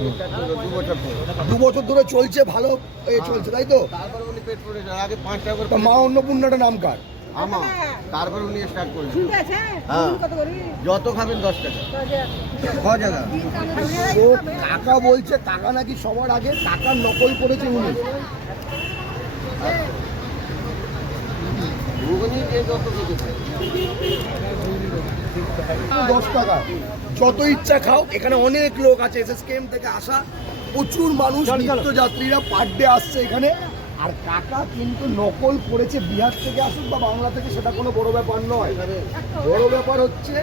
দু বছর পরে দু বছর ধরে চলছে ভালো এ চলছে তাই তো? তারপর উনি পেট পড়েছে আগে পাঁচ টাকা করে মা অন্নপূর্ণাটা নাম কার? আমার তারপর উনি স্টার্ট আছে হ্যাঁ। কত করি? যত খাবেন দশ টাকা। টাকা। ও কাকা বলছে কাকা নাকি সবার আগে টাকার নকল করেছে উনি। ঘুগনি দিয়ে যত কিছু দশ টাকা। যত ইচ্ছা খাও এখানে অনেক লোক আছে এসএসকেএম থেকে আসা প্রচুর মানুষ নিত্যযাত্রীরা পার ডে আসছে এখানে। আর কাকা কিন্তু নকল করেছে বিহার থেকে আসুক বা বাংলা থেকে সেটা কোনো বড় ব্যাপার নয়। বড় ব্যাপার হচ্ছে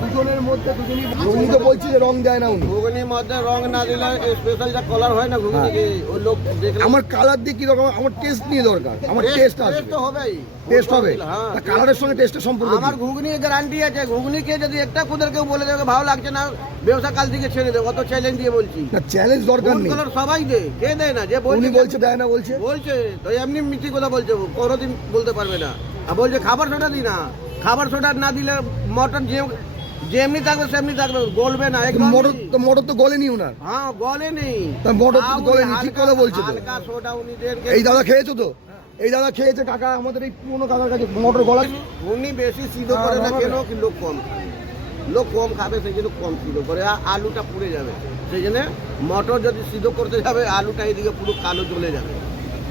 দুজনের মধ্যে দুজনই উনি তো বলছি যে রং দেয় না উনি। ঘুগনির মধ্যে রং না দিলে স্পেশাল যা কালার হয় না ঘুগনি ওই লোক দেখলে আমার কালার দিয়ে কি রকম আমার টেস্ট নিয়ে দরকার। আমার টেস্ট আসবে। তো হবেই। টেস্ট হবে। হ্যাঁ। তা কালারের সঙ্গে টেস্টের সম্পর্ক আমার ঘুগনি গ্যারান্টি আছে। ঘুগনি যদি একটা কুদের কেউ বলে দেবে ভালো লাগছে না ব্যবসা কাল থেকে ছেড়ে দেবো। অত চ্যালেঞ্জ দিয়ে বলছি। না চ্যালেঞ্জ দরকার নেই। কালার সবাই দে কে দেয় না? যে উনি বলছে বলছে দেয় না বলছে। বলছে। তো এমনি মিষ্টি কথা বলছে। কোনোদিন বলতে পারবে না। আর বলছে খাবার সোডা দি না। খাবার সোডা না দিলে মটন যে যেমনি থাকবে সেমনি থাকবে গলবে না। মোটর তো মোটর তো গলেনি উনার। হ্যাঁ গলে নেই তা motor তো গলেনি, ঠিক কথা বলছে তো। সোডা উনি এই দাদা খেয়েছো তো? এই দাদা খেয়েছে কাকা আমাদের এই পুরনো কাকার কাছে মোটর গলা উনি বেশি সিদ্ধ হ্যাঁ, করে না কেন? কি লোক কম। লোক কম খাবে সেই জন্য কম সিদ্ধ করে। আর আলুটা পুড়ে যাবে। সেই জন্য মটর যদি সিদ্ধ করতে যাবে আলুটা এদিকে পুরো কালো জ্বলে যাবে।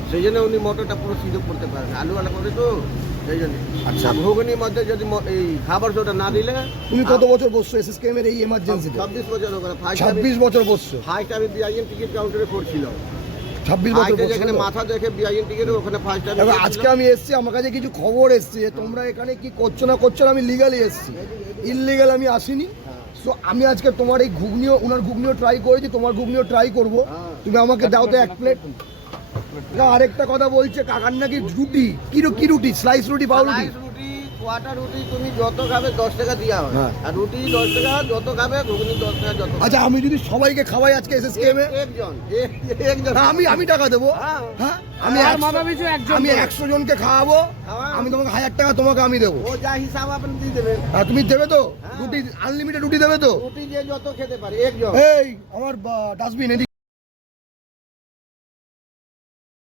সেই জন্য উনি মটরটা পুরো সিদ্ধ করতে পারেন আলু আলা করে তো সেই জন্য আচ্ছা। ঘুগনির মধ্যে যদি এই খাবার সোটা না দিলে তুমি কত বছর বসছো এসএসকেএম এর এই এমার্জেন্সিতে ছাব্বিশ বছর ওখানে ছাব্বিশ বছর বসছো। ফার্স্ট আমি বিআইএন টিকিট কাউন্টারে করছিল ছাব্বিশ বছর যেখানে মাথা দেখে বিআইএন টিকিট ওখানে ফার্স্ট টাইম আজকে আমি এসেছি আমার কাছে কিছু খবর এসছে যে তোমরা এখানে কি করছ না করছ না আমি লিগালি এসেছি। ইললিগাল আমি আসিনি। সো আমি আজকে তোমার এই ঘুগনিও ওনার ঘুগনিও ট্রাই করেছি তোমার ঘুগনিও ট্রাই করব। হ্যাঁ। তুমি আমাকে দাও তো এক প্লেট আরেকটা কথা বলছে কাকার নাকি রুটি? কি কি রুটি? স্লাইস রুটি পাউরুটি রুটি? কোয়াটার রুটি তুমি যত খাবে দশ টাকা হয়। আর রুটি দশ টাকা যত খাবে ঘুগনি দশ টাকা যত আচ্ছা আমি যদি সবাইকে খাওয়াই আজকে এসএসকেএম এ একজন একজন। আমি আমি টাকা দেবো। হ্যাঁ। হ্যাঁ? আমি আর একশো- মাথা পিছু একজন আমি একশো জনকে খাওয়াবো। আমি তোমাকে হাজার টাকা তোমাকে আমি দেবো। ও যা হিসাব আপনি দিয়ে দেবেন। আর তুমি দেবে তো। রুটি আনলিমিটেড রুটি দেবে তো? রুটি যে যত খেতে পারে একজন। এই আমার ডাস্টবিন এদিকে